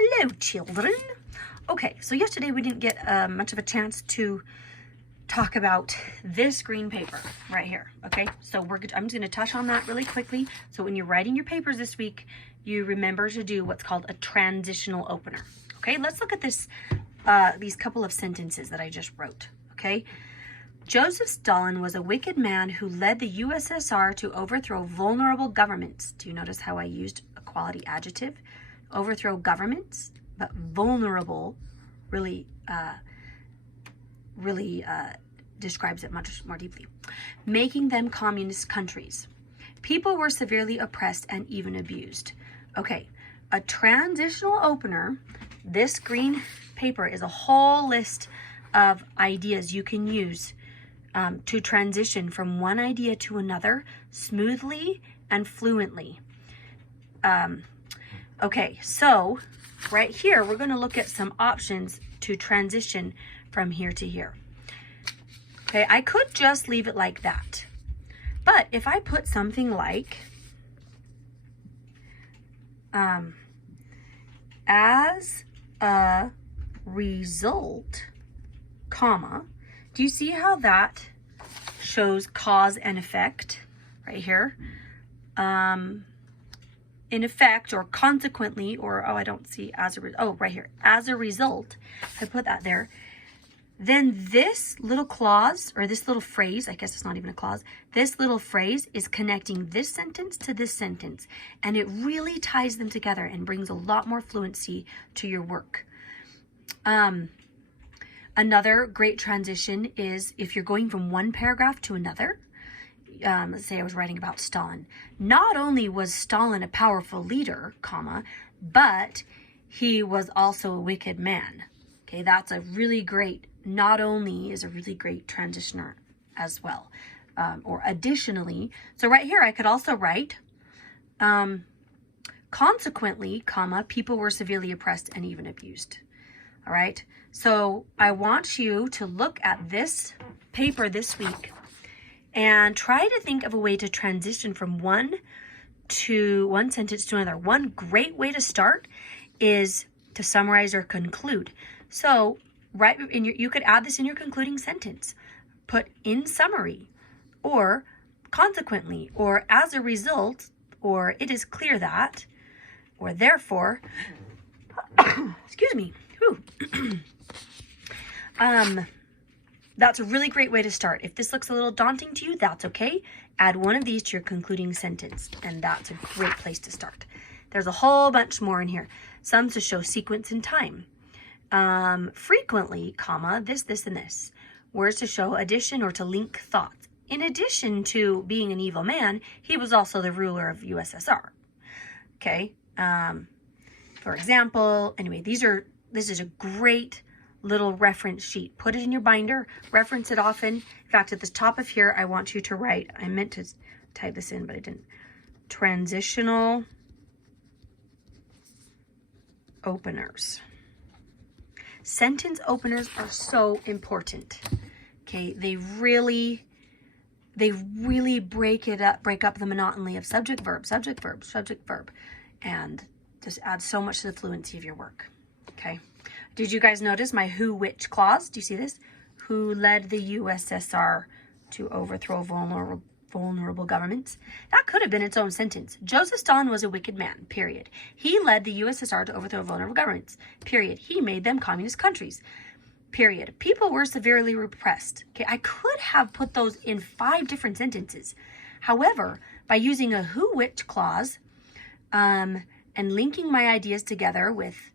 Hello, children. Okay, so yesterday we didn't get much of a chance to talk about this green paper right here. Okay, so I'm just going to touch on that really quickly. So when you're writing your papers this week, you remember to do what's called a transitional opener. Okay, let's look at this. These couple of sentences that I just wrote. Okay. Joseph Stalin was a wicked man who led the USSR to overthrow vulnerable governments. Do you notice how I used a quality adjective? Overthrow governments, but vulnerable really describes it much more deeply. Making them communist countries. People were severely oppressed and even abused. Okay, a transitional opener, this green paper is a whole list of ideas you can use to transition from one idea to another smoothly and fluently. Okay, so right here, we're going to look at some options to transition from here to here. Okay, I could just leave it like that. But if I put something like, as a result, comma, do you see how that shows cause and effect right here? In effect, or consequently, or I don't see right here. As a result, I put that there. Then this little clause, or this little phrase, I guess it's not even a clause, this little phrase is connecting this sentence to this sentence, and it really ties them together and brings a lot more fluency to your work. Another great transition is if you're going from one paragraph to another. Let's say I was writing about Stalin. Not only was Stalin a powerful leader, comma, but he was also a wicked man. Okay, that's a really great, not only is a really great transitioner as well. Or additionally, so right here I could also write, consequently, comma, people were severely oppressed and even abused. All right, so I want you to look at this paper this week and try to think of a way to transition from one sentence to another. One great way to start is to summarize or conclude. So you could add this in your concluding sentence. Put in summary, or consequently, or as a result, or it is clear that, or therefore, excuse me, that's a really great way to start. If this looks a little daunting to you, that's okay. Add one of these to your concluding sentence, and that's a great place to start. There's a whole bunch more in here. Some to show sequence and time. Frequently, comma, this, and this. Words to show addition or to link thoughts. In addition to being an evil man, he was also the ruler of USSR. Okay. For example, anyway, this is a great little reference sheet. Put it in your binder, reference it often. In fact, at the top of here, I want you to write, I meant to type this in, but I didn't. Transitional openers. Sentence openers are so important. Okay, they really break up the monotony of subject, verb, and just add so much to the fluency of your work. Okay. Did you guys notice my who, which clause? Do you see this? Who led the USSR to overthrow vulnerable governments? That could have been its own sentence. Joseph Stalin was a wicked man, period. He led the USSR to overthrow vulnerable governments, period. He made them communist countries, period. People were severely repressed. Okay, I could have put those in 5 different sentences. However, by using a who, which clause, and linking my ideas together with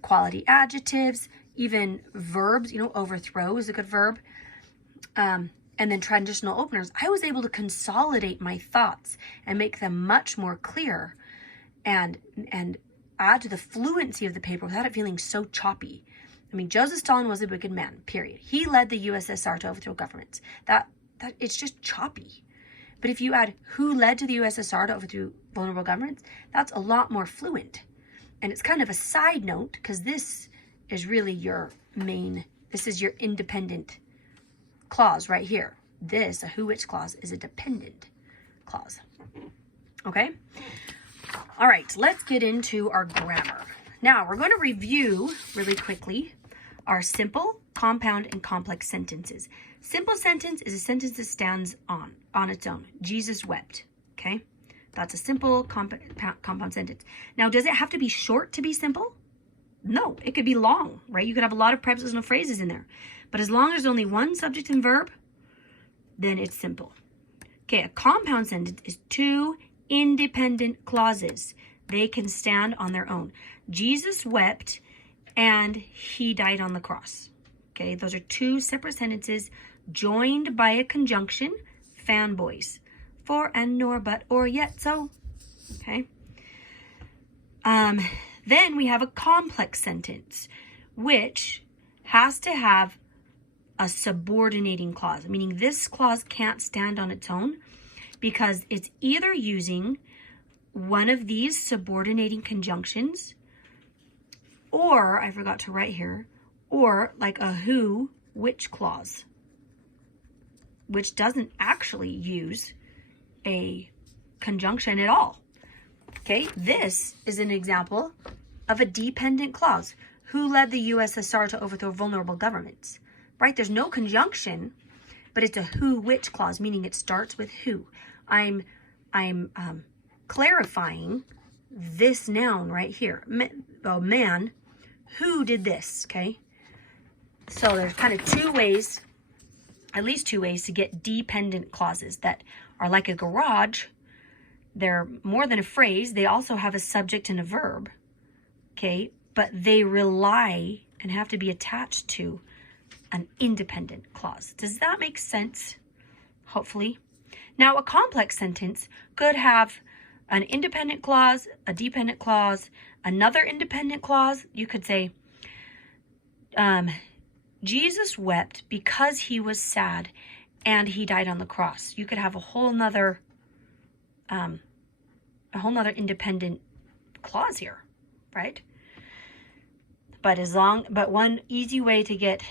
quality adjectives, even verbs, overthrow is a good verb, and then transitional openers, I was able to consolidate my thoughts and make them much more clear and add to the fluency of the paper without it feeling so choppy. I mean, Joseph Stalin was a wicked man, period. He led the USSR to overthrow governments. That it's just choppy. But if you add who led to the USSR to overthrow vulnerable governments, that's a lot more fluent. And it's kind of a side note because this is really this is your independent clause right here. This, a who, which clause, is a dependent clause. Okay? All right, let's get into our grammar. Now we're going to review really quickly our simple, compound, and complex sentences. Simple sentence is a sentence that stands on its own. Jesus wept. Okay, that's a simple compound sentence. Now, does it have to be short to be simple? No, it could be long, right? You could have a lot of prepositional phrases in there. But as long as there's only one subject and verb, then it's simple. Okay, a compound sentence is two independent clauses. They can stand on their own. Jesus wept and he died on the cross. Okay, those are two separate sentences joined by a conjunction, fanboys. For, and, nor, but, or, yet, so. Okay. Then we have a complex sentence, which has to have a subordinating clause, meaning this clause can't stand on its own because it's either using one of these subordinating conjunctions, or, I forgot to write here, or like a who, which clause, which doesn't actually use a conjunction at all. Okay, this is an example of a dependent clause. Who led the USSR to overthrow vulnerable governments? Right, there's no conjunction, but it's a who, which clause, meaning it starts with who. I'm clarifying this noun right here. Man, who did this, okay? So there's kind of two ways, at least two ways to get dependent clauses that are like a garage. They're more than a phrase. They also have a subject and a verb, okay? But they rely and have to be attached to an independent clause. Does that make sense? Hopefully. Now, a complex sentence could have an independent clause, a dependent clause, another independent clause. You could say, Jesus wept because he was sad and he died on the cross. You could have a whole nother independent clause here, right? But one easy way to get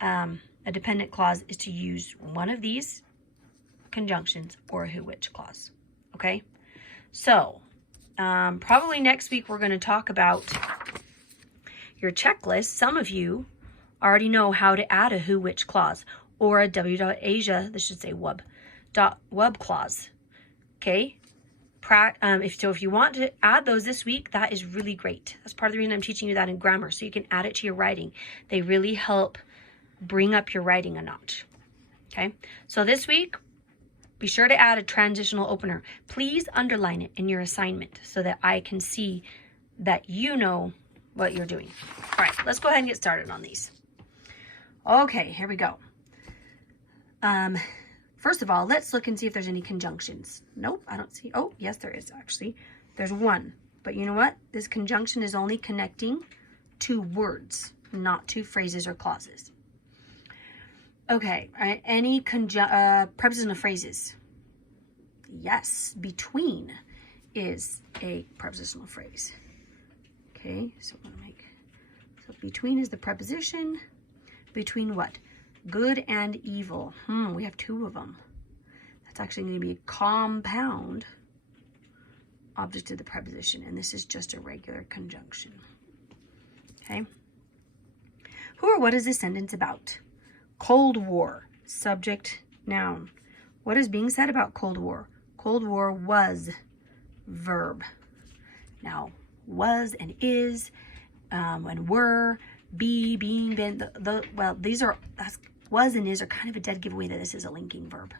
a dependent clause is to use one of these conjunctions or a who, which clause. Okay, so probably next week we're going to talk about your checklist. Some of you already know how to add a who, which clause or a w.asia, this should say wub clause. Okay, if you want to add those this week, that is really great. That's part of the reason I'm teaching you that in grammar, so you can add it to your writing. They really help bring up your writing a notch. Okay, so this week, be sure to add a transitional opener. Please underline it in your assignment so that I can see that you know what you're doing. All right, let's go ahead and get started on these. Okay, here we go. First of all, let's look and see if there's any conjunctions. Nope, I don't see. Oh, yes, there is actually. There's one. But you know what? This conjunction is only connecting two words, not two phrases or clauses. Okay, all right. Any prepositional phrases? Yes, between is a prepositional phrase. Okay, so between is the preposition. Between what? Good and evil. We have two of them. That's actually going to be a compound object of the preposition, and this is just a regular conjunction. Okay. Who or what is this sentence about? Cold War. Subject, noun. What is being said about Cold War? Cold War was, verb. Now, was and is, and were, be, being, been, well, these are, was and is are kind of a dead giveaway that this is a linking verb.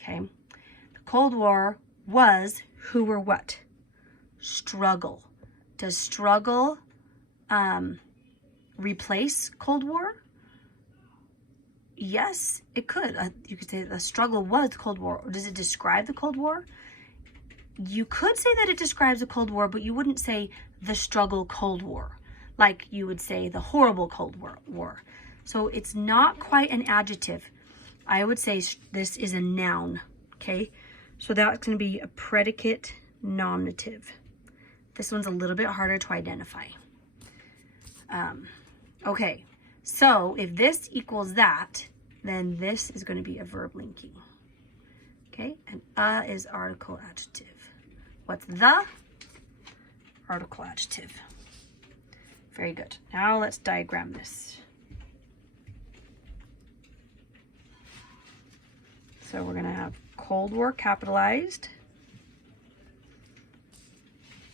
Okay. The Cold War was who or what? Struggle. Does struggle replace Cold War? Yes, it could. You could say the struggle was the Cold War. Or does it describe the Cold War? You could say that it describes the Cold War, but you wouldn't say the struggle Cold War. Like you would say the horrible Cold War. So it's not quite an adjective. I would say this is a noun. Okay, so that's going to be a predicate nominative. This one's a little bit harder to identify. Okay, so if this equals that, then this is going to be a verb linking. Okay, and is article adjective. What's the? Article adjective. very good. Now let's diagram this. So we're going to have Cold War capitalized.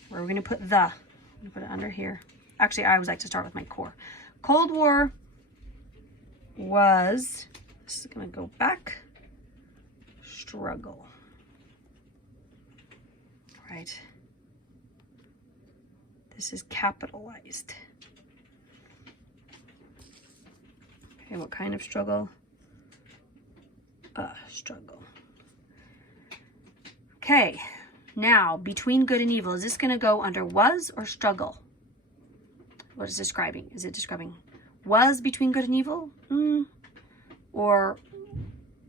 Where are we going to put the? I'm going to put it under here. Actually, I always like to start with my core. Cold War was, this is going to go back, struggle. Right. This is capitalized. Okay, what kind of struggle? Struggle. Okay, now between good and evil, is this going to go under was or struggle? What is describing? Is it describing was between good and evil? Or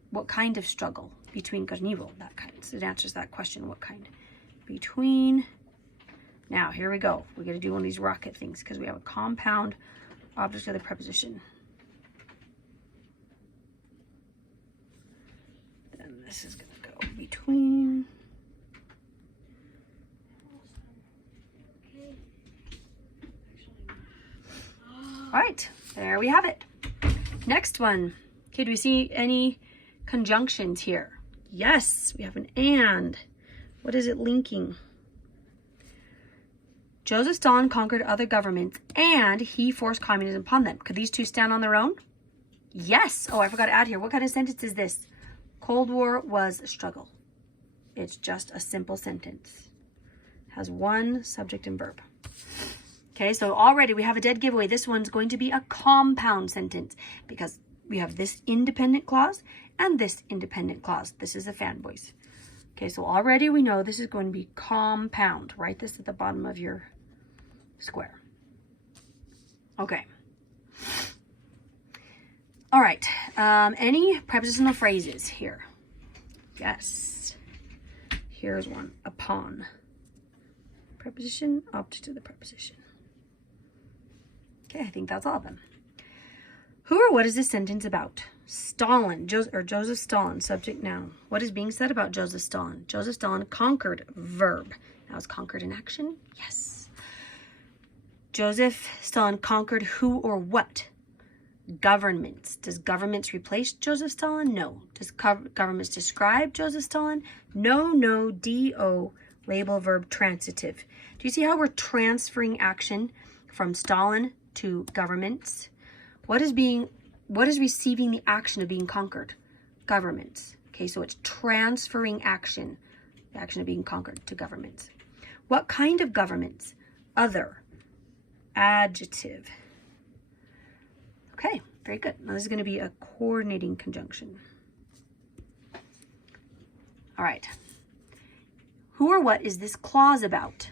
what kind of struggle between good and evil? That kind. So it answers that question. What kind? Between. Now, here we go. We're going to do one of these rocket things because we have a compound object of the preposition. Then this is going to go between. All right, there we have it. Next one. Okay, do we see any conjunctions here? Yes, we have an and. What is it linking? Joseph Stalin conquered other governments and he forced communism upon them. Could these two stand on their own? Yes. Oh, I forgot to add here. What kind of sentence is this? Cold War was a struggle. It's just a simple sentence. Has one subject and verb. Okay, so already we have a dead giveaway. This one's going to be a compound sentence because we have this independent clause and this independent clause. This is the fanboys. Okay, so already we know this is going to be compound. Write this at the bottom of your square. Okay. All right. Any prepositional phrases here? Yes. Here's one. Upon. Preposition, object of the preposition. Okay, I think that's all of them. Who or what is this sentence about? Stalin, Joseph Stalin, subject noun. What is being said about Joseph Stalin? Joseph Stalin conquered, verb. Now is conquered in action? Yes. Joseph Stalin conquered who or what? Governments. Does governments replace Joseph Stalin? No. Does governments describe Joseph Stalin? No, D-O, label, verb, transitive. Do you see how we're transferring action from Stalin to governments? What is receiving the action of being conquered? Governments. Okay, so it's transferring action, the action of being conquered, to governments. What kind of governments? Other. Adjective. Okay, very good. Now this is going to be a coordinating conjunction. All right. Who or what is this clause about?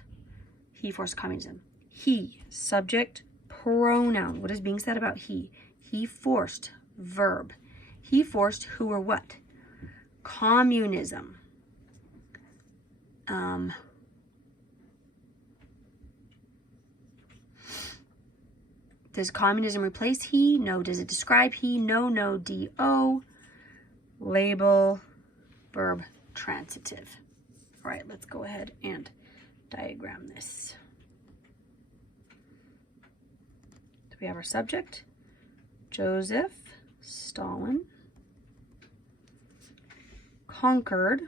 He forced communism. He, subject, pronoun. What is being said about he? He forced, verb. He forced who or what? Communism. Does communism replace he? No. Does it describe he? No, D-O. Label, verb, transitive. All right, let's go ahead and diagram this. So we have our subject, Joseph Stalin conquered.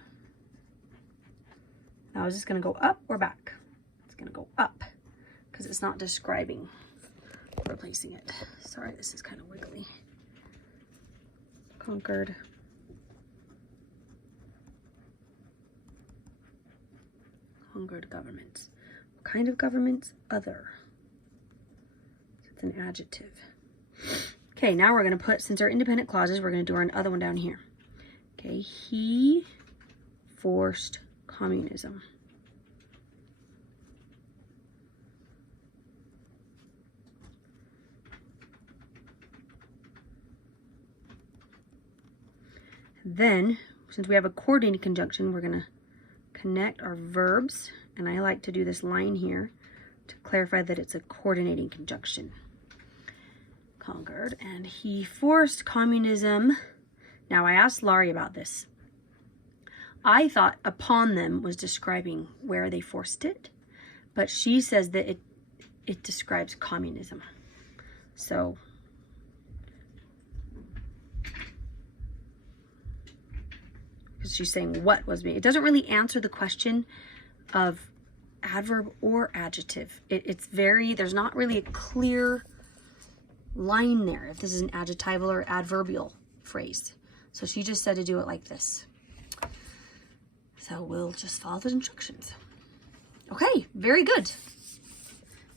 Now is this going to go up or back? It's going to go up because it's not describing. Replacing it. Sorry, this is kind of wiggly. Conquered. Conquered governments. What kind of governments? Other. It's an adjective. Okay, now we're going to put, since they're independent clauses, we're going to do our other one down here. Okay, he forced communism. Then, since we have a coordinating conjunction, we're going to connect our verbs. And I like to do this line here to clarify that it's a coordinating conjunction. Conquered. And he forced communism. Now, I asked Laurie about this. I thought upon them was describing where they forced it. But she says that it describes communism. So because she's saying what was being, it doesn't really answer the question of adverb or adjective. It's very, there's not really a clear line there if this is an adjectival or adverbial phrase. So she just said to do it like this. So we'll just follow the instructions. Okay, very good.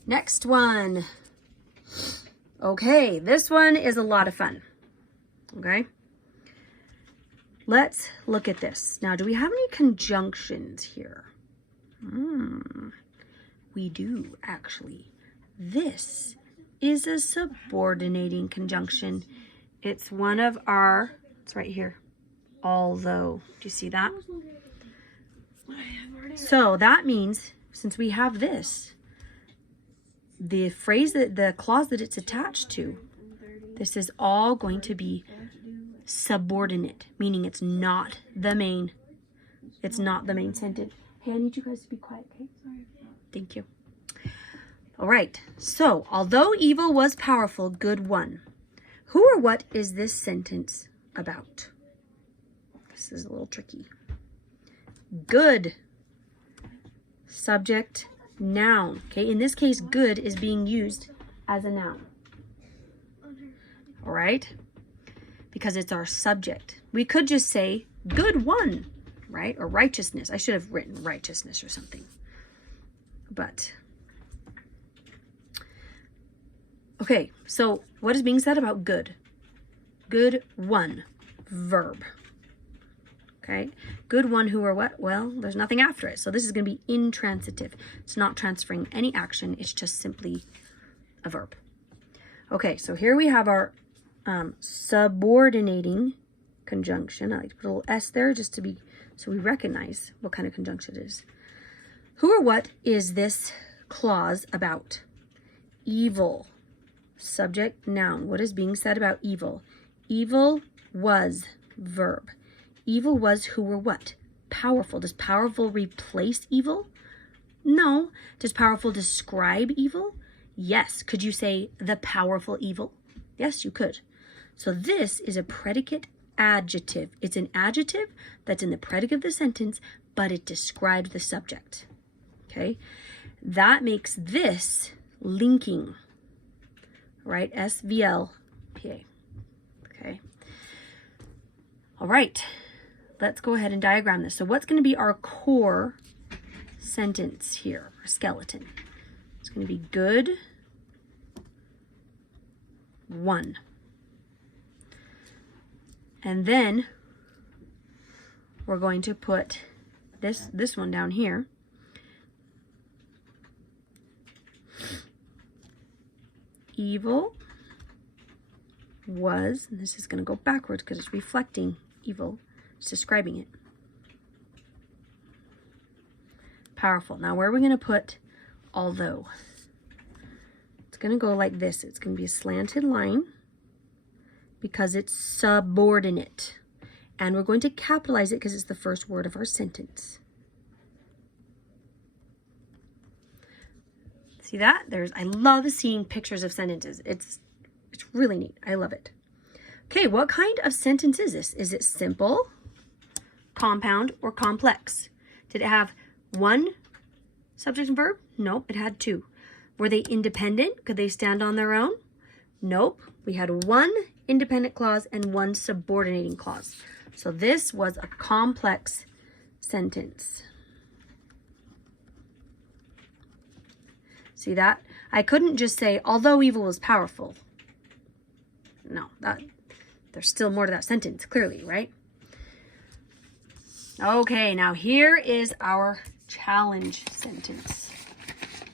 Next one. Okay, this one is a lot of fun. Okay. Let's look at this. Now, do we have any conjunctions here? We do, actually. This is a subordinating conjunction. It's one of our, it's right here, although. Do you see that? So that means, since we have this, the phrase that, the clause that it's attached to, this is all going to be subordinate, meaning it's not the main sentence. Hey, I need you guys to be quiet, okay? Thank you. All right, so although evil was powerful, good won. Who or what is this sentence about? This is a little tricky. Good. Subject, noun. Okay, in this case, good is being used as a noun. All right? Because it's our subject. We could just say, good one, right? Or righteousness. I should have written righteousness or something. But, okay, so what is being said about good? Good one, verb. Okay, good one, who or what? Well, there's nothing after it. So this is going to be intransitive. It's not transferring any action. It's just simply a verb. Okay, so here we have our subordinating conjunction. I like to put a little S there just to be, so we recognize what kind of conjunction it is. Who or what is this clause about? Evil. Subject, noun. What is being said about evil? Evil was, verb. Evil was who or what? Powerful. Does powerful replace evil? No. Does powerful describe evil? Yes. Could you say the powerful evil? Yes, you could. So this is a predicate adjective. It's an adjective that's in the predicate of the sentence, but it describes the subject. Okay? That makes this linking, right? SVLPA. Okay? All right. Let's go ahead and diagram this. So what's going to be our core sentence here, or skeleton? It's going to be good one. And then we're going to put this one down here. Evil was, and this is going to go backwards because it's reflecting evil. It's describing it. Powerful. Now where are we going to put although? It's going to go like this. It's going to be a slanted line because it's subordinate. And we're going to capitalize it because it's the first word of our sentence. See that? I love seeing pictures of sentences. It's really neat. I love it. Okay, what kind of sentence is this? Is it simple, compound, or complex? Did it have one subject and verb? Nope, it had two. Were they independent? Could they stand on their own? Nope. We had one independent clause and one subordinating clause. So this was a complex sentence. See that? I couldn't just say, although evil was powerful. No, there's still more to that sentence, clearly, right? Okay, now here is our challenge sentence.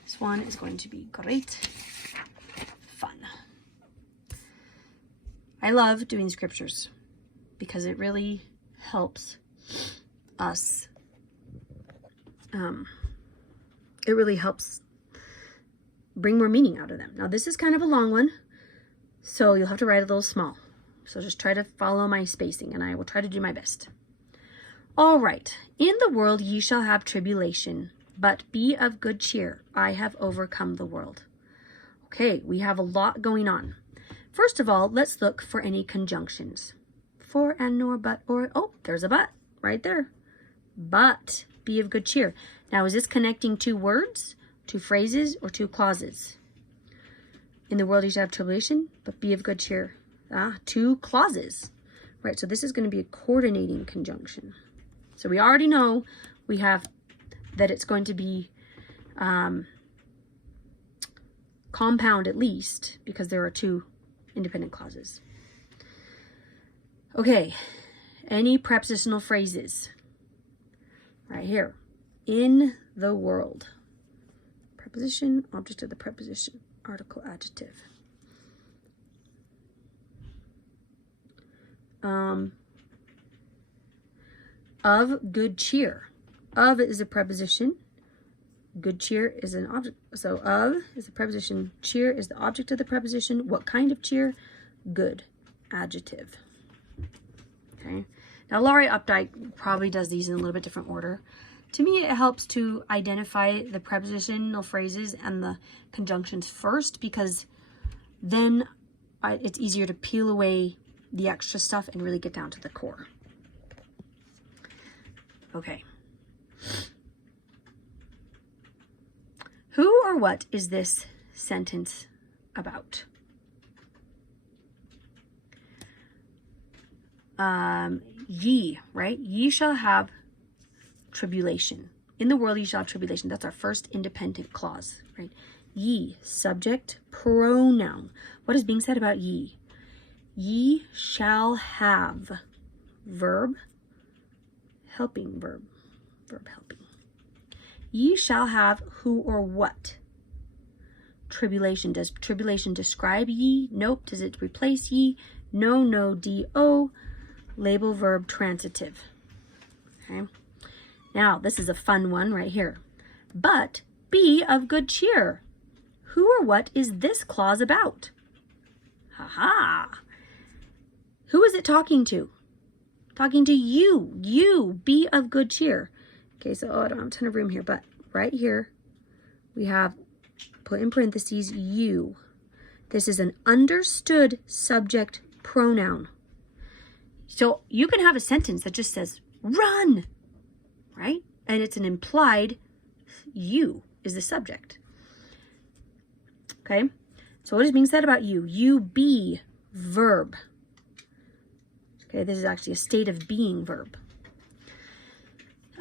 This one is going to be great fun. I love doing scriptures because it really helps us. It really helps bring more meaning out of them. Now this is kind of a long one, so you'll have to write a little small. So just try to follow my spacing and I will try to do my best. All right. In the world ye shall have tribulation, but be of good cheer. I have overcome the world. Okay, we have a lot going on. First of all, let's look for any conjunctions. For, and, nor, but, or. Oh, there's a but right there. But, be of good cheer. Now, is this connecting two words, two phrases, or two clauses? In the world you shall have tribulation, but be of good cheer. Two clauses. Right, so this is going to be a coordinating conjunction. So we already know we have that it's going to be compound at least, because there are two independent clauses. Okay, any prepositional phrases? Right here. In the world. Preposition, object of the preposition, article, adjective. Of good cheer. Of is a preposition. Good cheer is an object. So of is a preposition. Cheer is the object of the preposition. What kind of cheer? Good. Adjective. Okay. Now Laurie Updike probably does these in a little bit different order. To me, it helps to identify the prepositional phrases and the conjunctions first, because then it's easier to peel away the extra stuff and really get down to the core. Okay. Who or what is this sentence about? Ye, right? Ye shall have tribulation. In the world ye shall have tribulation. That's our first independent clause, right? Ye, subject, pronoun. What is being said about ye? Ye shall have, verb, helping verb, verb helping. Ye shall have who or what? Tribulation. Does tribulation describe ye? Nope. Does it replace ye? No, no, do. Label verb transitive. Okay. Now, this is a fun one right here. But be of good cheer. Who or what is this clause about? Ha-ha. Who is it talking to? Talking to you. You. Be of good cheer. Okay, so I don't have a ton of room here, but right here we have, put in parentheses, you. This is an understood subject pronoun. So you can have a sentence that just says, run, right? And it's an implied you is the subject. Okay, so what is being said about you? You be, verb. Okay, this is actually a state of being verb.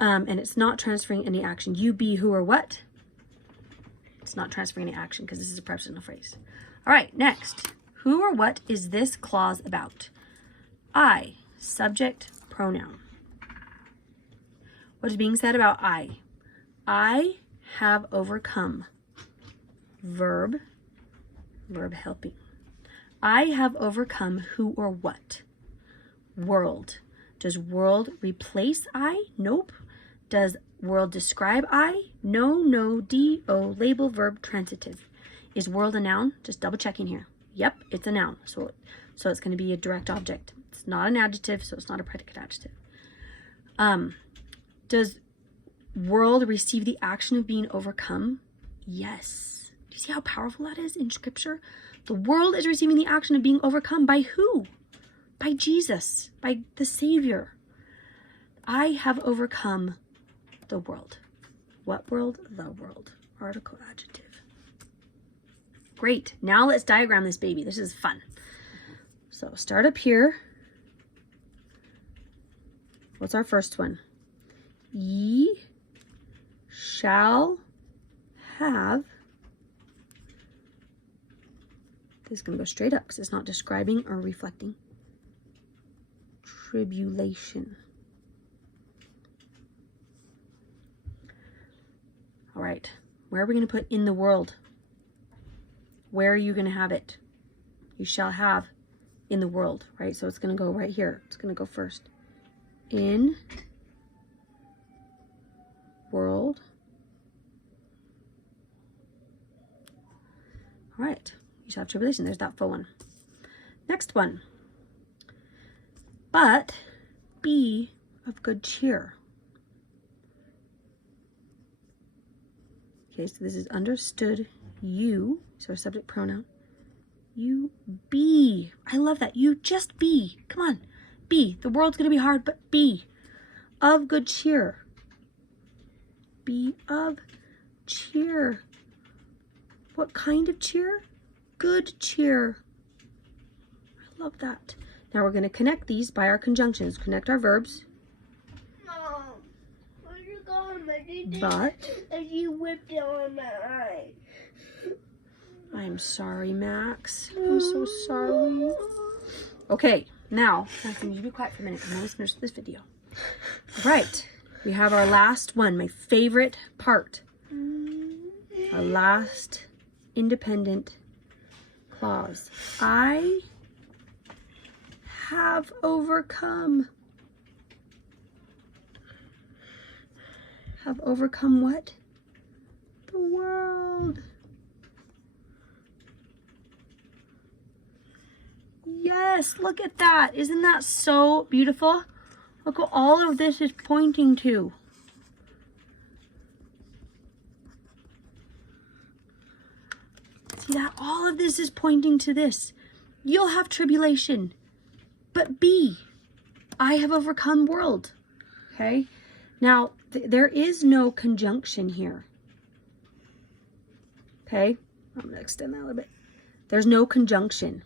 And it's not transferring any action. You be who or what? It's not transferring any action because this is a prepositional phrase. All right, next. Who or what is this clause about? I, subject, pronoun. What is being said about I? I have overcome. Verb, verb helping. I have overcome who or what? World. Does world replace I? Nope. Does world describe I? No, no, do. Label verb transitive. Is world a noun? Just double checking here. Yep, it's a noun. So it's going to be a direct object. It's not an adjective, so it's not a predicate adjective. Does world receive the action of being overcome? Yes. Do you see how powerful that is in Scripture? The world is receiving the action of being overcome by who? By Jesus, by the Savior. I have overcome the world. What world? The world. Article, adjective. Great. Now let's diagram this baby. This is fun. So start up here. What's our first one? Ye shall have. This is going to go straight up because it's not describing or reflecting. Tribulation. All right. Where are we going to put in the world? Where are you going to have it? You shall have in the world, right? So it's going to go right here. It's going to go first. In world. All right. You shall have tribulation. There's that full one. Next one. But be of good cheer. Okay, so this is understood You, so our subject pronoun. You be. I love that. You just be. Come on. Be. The world's going to be hard, but be. Of good cheer. Be of cheer. What kind of cheer? Good cheer. I love that. Now we're going to connect these by our conjunctions. Connect our verbs. Mom, where'd you go? But. And you whipped it on my eye. I'm sorry, Max. I'm so sorry. Okay, now, Maxine, you be quiet for a minute. I'm almost finished with this video. Right, we have our last one, my favorite part. Our last independent clause. I have overcome. Have overcome what? The world. Yes, look at that. Isn't that so beautiful? Look what all of this is pointing to. See that? All of this is pointing to this. You'll have tribulation, but be. I have overcome world. Okay? Now, there is no conjunction here. Okay? I'm going to extend that a little bit. There's no conjunction.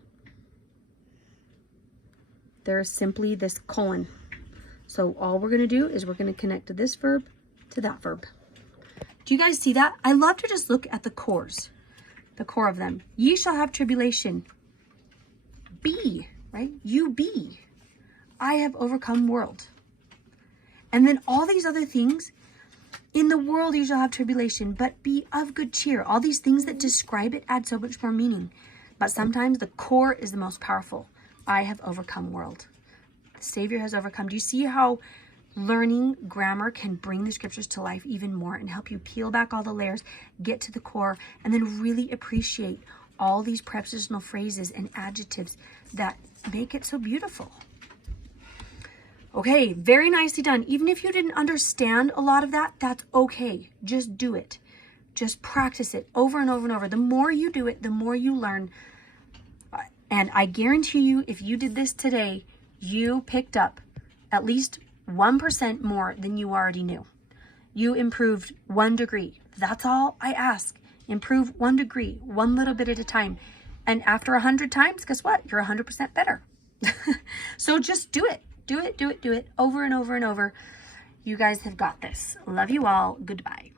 There is simply this colon. So all we're going to do is we're going to connect this verb to that verb. Do you guys see that? I love to just look at the cores, the core of them. Ye shall have tribulation. Be, right? You be. I have overcome world. And then all these other things, in the world you shall have tribulation, but be of good cheer. All these things that describe it add so much more meaning. But sometimes the core is the most powerful. I have overcome world. The Savior has overcome. Do you see how learning grammar can bring the scriptures to life even more and help you peel back all the layers, get to the core, and then really appreciate all these prepositional phrases and adjectives that make it so beautiful? Okay, very nicely done. Even if you didn't understand a lot of that, that's okay. Just do it. Just practice it over and over and over. The more you do it, the more you learn. And I guarantee you, if you did this today, you picked up at least 1% more than you already knew. You improved 1 degree. That's all I ask. Improve 1 degree, one little bit at a time. And after 100 times, guess what? You're 100% better. So just do it. Do it, do it, do it over and over and over. You guys have got this. Love you all. Goodbye.